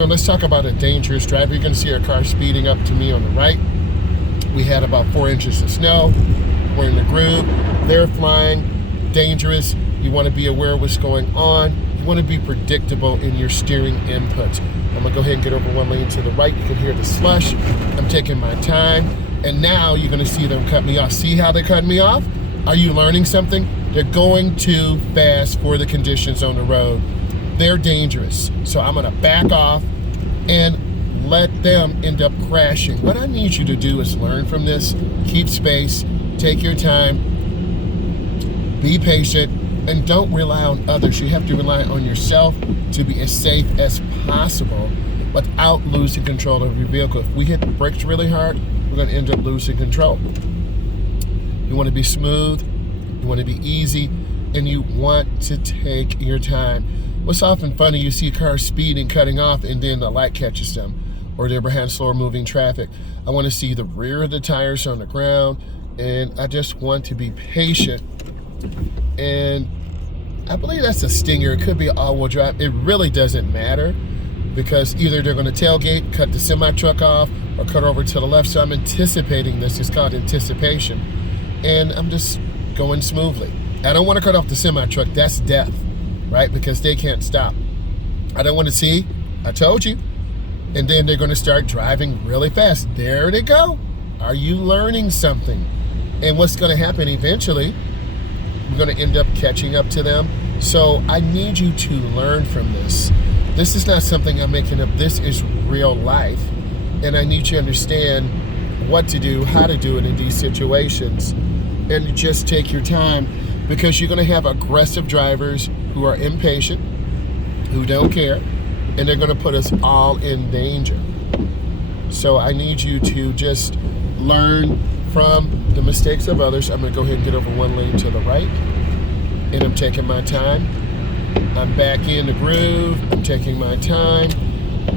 Now let's talk about a dangerous drive. You're going to see a car speeding up to me on the right. We had about 4 inches of snow. We're in the groove. They're flying. Dangerous. You want to be aware of what's going on. You want to be predictable in your steering inputs. I'm going to go ahead and get over one lane to the right. You can hear the slush. I'm taking my time. And now you're going to see them cut me off. See how they cut me off? Are you learning something? They're going too fast for the conditions on the road. They're dangerous. So I'm gonna back off and let them end up crashing. What I need you to do is learn from this, keep space, take your time, be patient, and don't rely on others. You have to rely on yourself to be as safe as possible without losing control of your vehicle. If we hit the brakes really hard, we're gonna end up losing control. You wanna be smooth, you wanna be easy, and you want to take your time. What's often funny, you see cars speeding, cutting off, and then the light catches them, or they're behind slower moving traffic. I want to see the rear of the tires on the ground, and I just want to be patient. And I believe that's a Stinger. It could be all-wheel drive. It really doesn't matter, because either they're going to tailgate, cut the semi-truck off, or cut over to the left. So I'm anticipating this. It's called anticipation. And I'm just going smoothly. I don't want to cut off the semi-truck. That's death. Right? Because they can't stop. I don't want to see, I told you. And then they're going to start driving really fast. There they go. Are you learning something? And what's going to happen eventually, we're going to end up catching up to them. So I need you to learn from this. This is not something I'm making up. This is real life. And I need you to understand what to do, how to do it in these situations. And just take your time, because you're going to have aggressive drivers who are impatient, who don't care, and they're going to put us all in danger. So I need you to just learn from the mistakes of others. I'm going to go ahead and get over one lane to the right, and I'm taking my time. I'm back in the groove. I'm taking my time,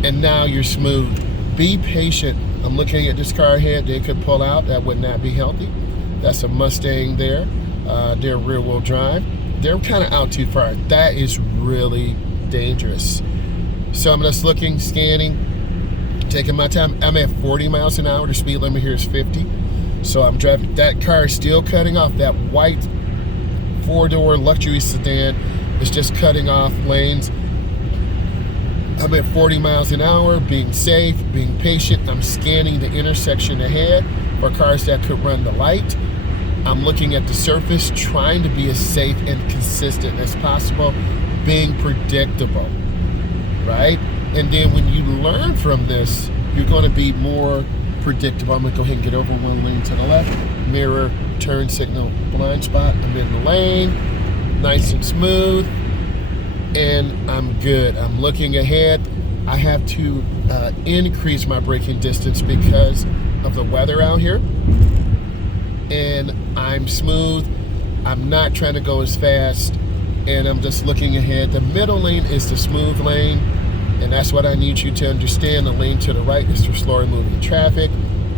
and now you're smooth. Be patient. I'm looking at this car ahead. They could pull out. That would not be healthy. That's a Mustang there. They're rear-wheel drive. They're kind of out too far. That is really dangerous. So I'm just looking, scanning, taking my time. I'm at 40 miles an hour. The speed limit here is 50. So I'm driving. That car is still cutting off. That white four-door luxury sedan is just cutting off lanes. I'm at 40 miles an hour, being safe, being patient. I'm scanning the intersection ahead for cars that could run the light. I'm looking at the surface, trying to be as safe and consistent as possible, being predictable, right? And then when you learn from this, you're going to be more predictable. I'm going to go ahead and get over one lane to the left. Mirror, turn signal, blind spot. I'm in the lane, nice and smooth, and I'm good. I'm looking ahead. I have to increase my braking distance because of the weather out here. And I'm smooth. I'm not trying to go as fast, and I'm just looking ahead. The middle lane is the smooth lane, and that's what I need you to understand. The lane to the right is for slower moving traffic.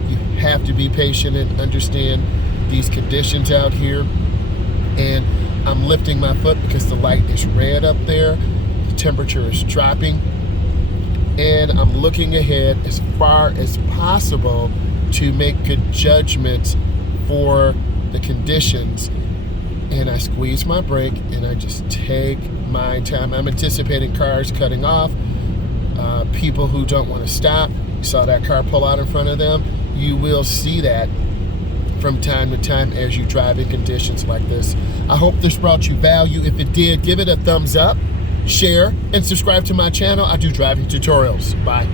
You have to be patient and understand these conditions out here. And I'm lifting my foot because the light is red up there. The temperature is dropping, and I'm looking ahead as far as possible to make good judgments for the conditions. And I squeeze my brake and I just take my time. I'm anticipating cars cutting off, people who don't want to stop. You saw that car pull out in front of them. You will see that from time to time as you drive in conditions like this. I hope this brought you value. If it did, give it a thumbs up, share, and subscribe to my channel. I do driving tutorials. Bye.